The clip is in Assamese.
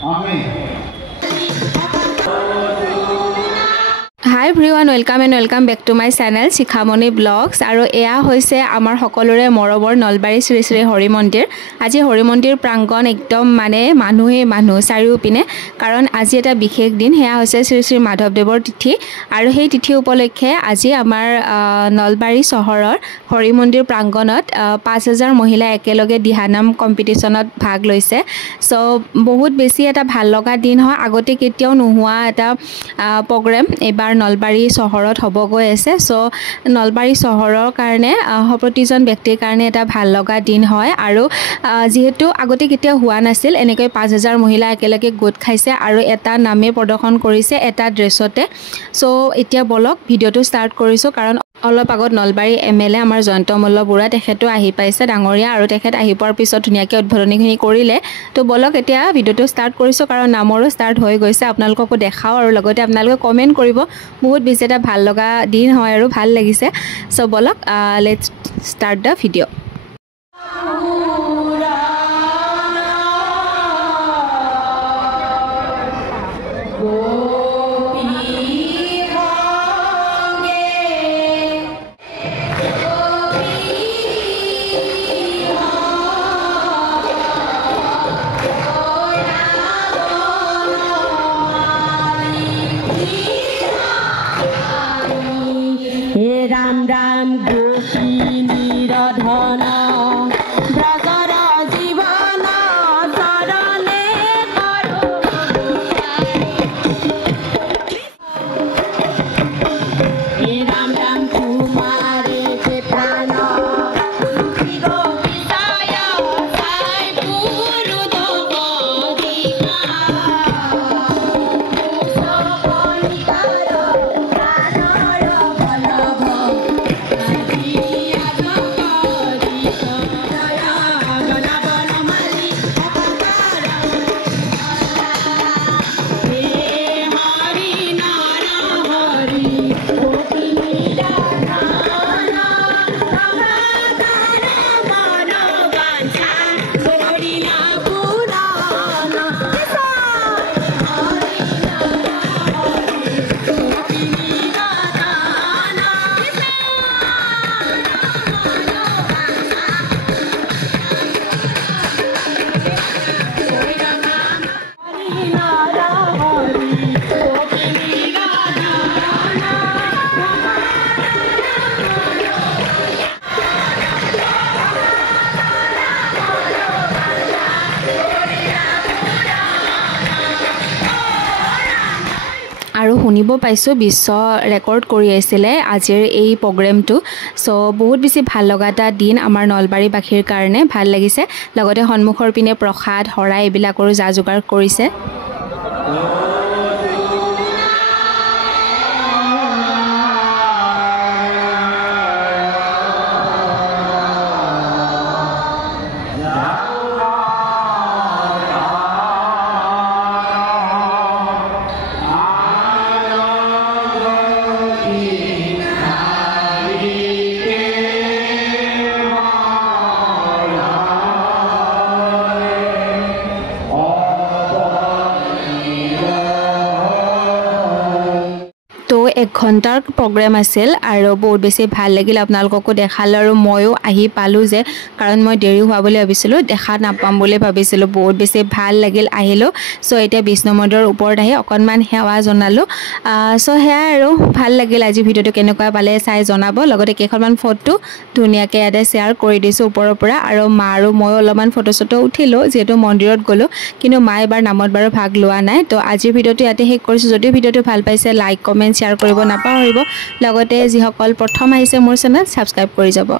Hi everyone, welcome back to my channel Shikhamoni Vlogs আৰু এয়া হৈছে আমাৰ সকলোৰে মৰমৰ নলবাৰী শ্ৰী শ্ৰী হৰি মন্দিৰ। আজি হৰি মন্দিৰ প্ৰাংগণ একদম মানে মানুহ চাৰিওপিনে কাৰণ আজি এটা বিশেষ দিন হেয়া হৈছে শ্ৰী শ্ৰী মাধৱদেৱৰ তিথি আৰু সেই তিথি উপলক্ষে আজি আমাৰ নলবাৰী চহৰৰ হৰি মন্দিৰ প্ৰাংগণত 5000 মহিলা একেলগে দিহানাম কম্পিটিশনত ভাগ লৈছে। সো বহুত বেছি এটা ভাল লগা দিন হয়, আগতে কেতিয়াও নোহোৱা এটা প্ৰগ্ৰাম এবাৰ নলবাৰী চহৰত হ'ব গৈ আছে। সো নলবাৰী চহৰৰ কাৰণে প্ৰতিজন ব্যক্তিৰ কাৰণে এটা ভাল লগা দিন হয় আৰু যেহেতু আগতে কেতিয়াও হোৱা নাছিল এনেকৈ 5000 মহিলা একেলগে গোট খাইছে আৰু এটা নামে প্ৰদৰ্শন কৰিছে এটা ড্ৰেছতে। সো এতিয়া বলক ভিডিঅ'টো ষ্টাৰ্ট কৰিছোঁ কাৰণ অলপ আগত নলবাৰী MLA আমাৰ জয়ন্ত মল্ল বুঢ়া তেখেতো আহি পাইছে ডাঙৰীয়া আৰু তেখেত আহি পোৱাৰ পিছত ধুনীয়াকৈ উদ্বোধনীখিনি কৰিলে। তো বলক এতিয়া ভিডিঅ'টো ষ্টাৰ্ট কৰিছোঁ কাৰণ নামৰো ষ্টাৰ্ট হৈ গৈছে, আপোনালোককো দেখাওঁ আৰু লগতে আপোনালোকে কমেণ্ট কৰিব। বহুত বেছি এটা ভাল লগা দিন হয় আৰু ভাল লাগিছে। সো বলক let's start the video'. Ram Ram गोपिनी रधन ब्रजर जीवन शरणे करो हे राम राम तुम्हारे के प्राण गोपिताय साई पुरु दोगदिका আৰু শুনিব পাইছোঁ বিশ্ব ৰেকৰ্ড কৰি আছিলে আজিৰ এই প্ৰগ্ৰেমটো। সো বহুত বেছি ভাল লগা এটা দিন আমাৰ নলবাৰীবাসীৰ কাৰণে ভাল লাগিছে। লগতে সন্মুখৰ পিনে প্ৰসাদ শৰাই এইবিলাকৰো যা যোগাৰ কৰিছে। তো 1 ঘণ্টাৰ প্ৰগ্ৰাম আছিল আৰু বহুত বেছি ভাল লাগিল, আপোনালোককো দেখালোঁ আৰু ময়ো আহি পালোঁ যে কাৰণ মই দেৰি হোৱা বুলি ভাবিছিলোঁ, দেখা নাপাম বুলি ভাবিছিলোঁ। বহুত বেছি ভাল লাগিল আহিলোঁ। সো এতিয়া বিষ্ণু মন্দিৰৰ ওপৰত আহি অকণমান সেৱা জনালোঁ। সো সেয়াই আৰু ভাল লাগিল। আজি ভিডিঅ'টো কেনেকুৱা পালে চাই জনাব। লগতে কেইখনমান ফটো ধুনীয়াকৈ ইয়াতে শ্বেয়াৰ কৰি দিছোঁ ওপৰৰ পৰা আৰু মা আৰু ময়ো অলপমান ফটো চটো উঠিলোঁ যিহেতু মন্দিৰত গ'লোঁ, কিন্তু মা এবাৰ নামত বাৰু ভাগ লোৱা নাই। তো আজিৰ ভিডিঅ'টো ইয়াতে শেষ কৰিছোঁ। যদিও ভিডিঅ'টো ভাল পাইছে লাইক কমেণ্ট শ্বেয়াৰ কৰিব নাপাহৰিব। লগতে যিসকল প্ৰথম আহিছে মোৰ চেনেল ছাবস্ক্ৰাইব কৰি যাব।